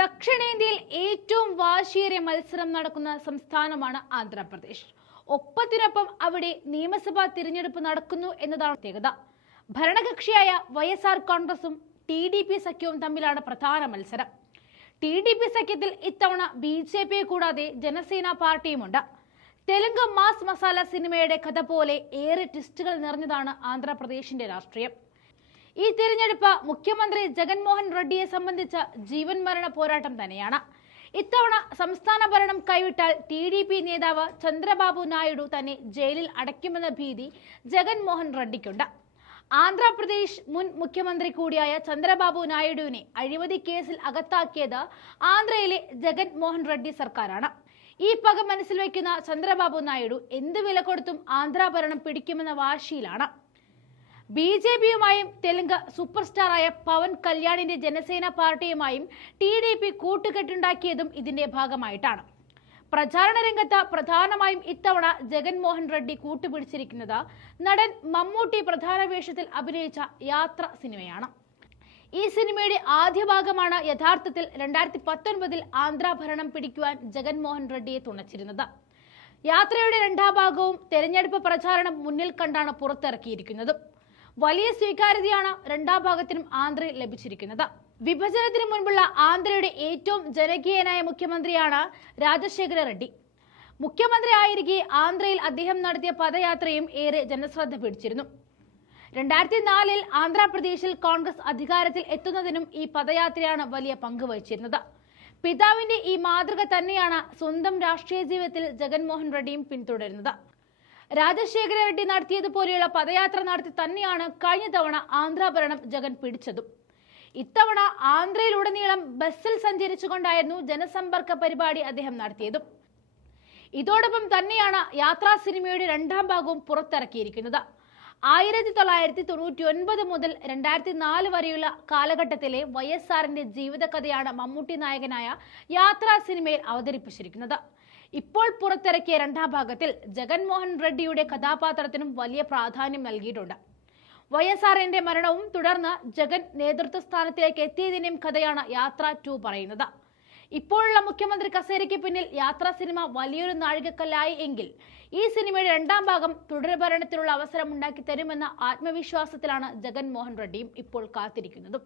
ദക്ഷിണേന്ത്യയിൽ ഏറ്റവും വാശിയേറിയ മത്സരം നടക്കുന്ന സംസ്ഥാനമാണ് ആന്ധ്രാപ്രദേശ്. ഒപ്പത്തിനൊപ്പം അവിടെ നിയമസഭാ തിരഞ്ഞെടുപ്പ് നടക്കുന്നു എന്നതാണ് പ്രത്യേകത. ഭരണകക്ഷിയായ വൈ എസ് ആർ കോൺഗ്രസും ടി ഡി പി സഖ്യവും തമ്മിലാണ് പ്രധാന മത്സരം. ടി ഡി പി സഖ്യത്തിൽ ഇത്തവണ ബി ജെ പി കൂടാതെ ജനസേന പാർട്ടിയുമുണ്ട്. തെലുങ്ക് മാസ് മസാല സിനിമയുടെ കഥ പോലെ ഏറെ ട്വിസ്റ്റുകൾ നിറഞ്ഞതാണ് ആന്ധ്രാപ്രദേശിന്റെ രാഷ്ട്രീയം. ഈ തിരഞ്ഞെടുപ്പ് മുഖ്യമന്ത്രി ജഗൻമോഹൻ റെഡ്ഡിയെ സംബന്ധിച്ച ജീവൻ മരണ പോരാട്ടം തന്നെയാണ്. ഇത്തവണ സംസ്ഥാന ഭരണം കൈവിട്ടാൽ ടി ഡി പി നേതാവ് ചന്ദ്രബാബു നായിഡു തന്നെ ജയിലിൽ അടയ്ക്കുമെന്ന ഭീതി ജഗൻമോഹൻ റെഡ്ഡിക്കുണ്ട്. ആന്ധ്രാപ്രദേശ് മുൻ മുഖ്യമന്ത്രി കൂടിയായ ചന്ദ്രബാബു നായിഡുവിനെ അഴിമതി കേസിൽ അകത്താക്കിയത് ആന്ധ്രയിലെ ജഗൻമോഹൻ റെഡ്ഡി സർക്കാരാണ്. ഈ പക മനസ്സിൽ വയ്ക്കുന്ന ചന്ദ്രബാബു നായിഡു എന്ത് വില കൊടുത്തും ആന്ധ്രാ ഭരണം പിടിക്കുമെന്ന വാശിയിലാണ്. ബി ജെ പിയുമായും തെലുങ്ക് സൂപ്പർ സ്റ്റാറായ പവൻ കല്യാണിന്റെ ജനസേന പാർട്ടിയുമായും ടി ഡി പി കൂട്ടുകെട്ടുണ്ടാക്കിയതും ഇതിന്റെ ഭാഗമായിട്ടാണ്. പ്രചാരണ രംഗത്ത് പ്രധാനമായും ഇത്തവണ ജഗൻമോഹൻ റെഡ്ഡി കൂട്ടുപിടിച്ചിരിക്കുന്നത് നടൻ മമ്മൂട്ടി പ്രധാന വേഷത്തിൽ അഭിനയിച്ച യാത്ര സിനിമയാണ്. ഈ സിനിമയുടെ ആദ്യ ഭാഗമാണ് യഥാർത്ഥത്തിൽ രണ്ടായിരത്തി പത്തൊൻപതിൽ ആന്ധ്ര ഭരണം പിടിക്കുവാൻ ജഗൻമോഹൻ റെഡ്ഡിയെ തുണച്ചിരുന്നത്. യാത്രയുടെ രണ്ടാം ഭാഗവും തെരഞ്ഞെടുപ്പ് പ്രചാരണം മുന്നിൽ കണ്ടാണ് പുറത്തിറക്കിയിരിക്കുന്നത്. വലിയ സ്വീകാര്യതയാണ് രണ്ടാം ഭാഗത്തിനും ആന്ധ്രയിൽ ലഭിച്ചിരിക്കുന്നത്. വിഭജനത്തിന് മുൻപുള്ള ആന്ധ്രയുടെ ഏറ്റവും ജനകീയനായ മുഖ്യമന്ത്രിയാണ് രാജശേഖര റെഡ്ഡി. മുഖ്യമന്ത്രി ആയിരിക്കെ ആന്ധ്രയിൽ അദ്ദേഹം നടത്തിയ പദയാത്രയും ഏറെ ജനശ്രദ്ധ പിടിച്ചിരുന്നു. രണ്ടായിരത്തി നാലിൽ ആന്ധ്രാപ്രദേശിൽ കോൺഗ്രസ് അധികാരത്തിൽ എത്തുന്നതിനും ഈ പദയാത്രയാണ് വലിയ പങ്ക് വഹിച്ചിരുന്നത്. പിതാവിന്റെ ഈ മാതൃക തന്നെയാണ് സ്വന്തം രാഷ്ട്രീയ ജീവിതത്തിൽ ജഗൻമോഹൻ റെഡ്ഡിയും പിന്തുടരുന്നത്. രാജശേഖര റെഡ്ഡി നടത്തിയതുപോലെയുള്ള പദയാത്ര നടത്തി തന്നെയാണ് കഴിഞ്ഞ തവണ ആന്ധ്രാഭരണം ജഗൻ പിടിച്ചതും. ഇത്തവണ ആന്ധ്രയിലുടനീളം ബസ്സിൽ സഞ്ചരിച്ചുകൊണ്ടായിരുന്നു ജനസമ്പർക്ക പരിപാടി അദ്ദേഹം നടത്തിയതും. ഇതോടൊപ്പം തന്നെയാണ് യാത്രാ സിനിമയുടെ രണ്ടാം ഭാഗവും പുറത്തിറക്കിയിരിക്കുന്നത്. ആയിരത്തി തൊള്ളായിരത്തി തൊണ്ണൂറ്റി ഒൻപത് മുതൽ രണ്ടായിരത്തി നാല് വരെയുള്ള കാലഘട്ടത്തിലെ വൈ എസ് ആറിന്റെ ജീവിതകഥയാണ് മമ്മൂട്ടി നായകനായ യാത്രാ സിനിമയിൽ അവതരിപ്പിച്ചിരിക്കുന്നത്. ഇപ്പോൾ പുറത്തിറക്കിയ രണ്ടാം ഭാഗത്തിൽ ജഗൻമോഹൻ റെഡ്ഡിയുടെ കഥാപാത്രത്തിനും വലിയ പ്രാധാന്യം നൽകിയിട്ടുണ്ട്. വൈ എസ് ആറിന്റെ മരണവും തുടർന്ന് ജഗൻ നേതൃത്വ സ്ഥാനത്തിലേക്ക് എത്തിയതിന്റെയും കഥയാണ് യാത്ര ടു പറയുന്നത്. ഇപ്പോഴുള്ള മുഖ്യമന്ത്രി കസേരയ്ക്ക് പിന്നിൽ യാത്രാ സിനിമ വലിയൊരു നാഴികക്കല്ലായി എങ്കിൽ ഈ സിനിമയുടെ രണ്ടാം ഭാഗം തുടർഭരണത്തിനുള്ള അവസരം ഉണ്ടാക്കി തരുമെന്ന ആത്മവിശ്വാസത്തിലാണ് ജഗൻമോഹൻ റെഡ്ഡിയും ഇപ്പോൾ കാത്തിരിക്കുന്നതും.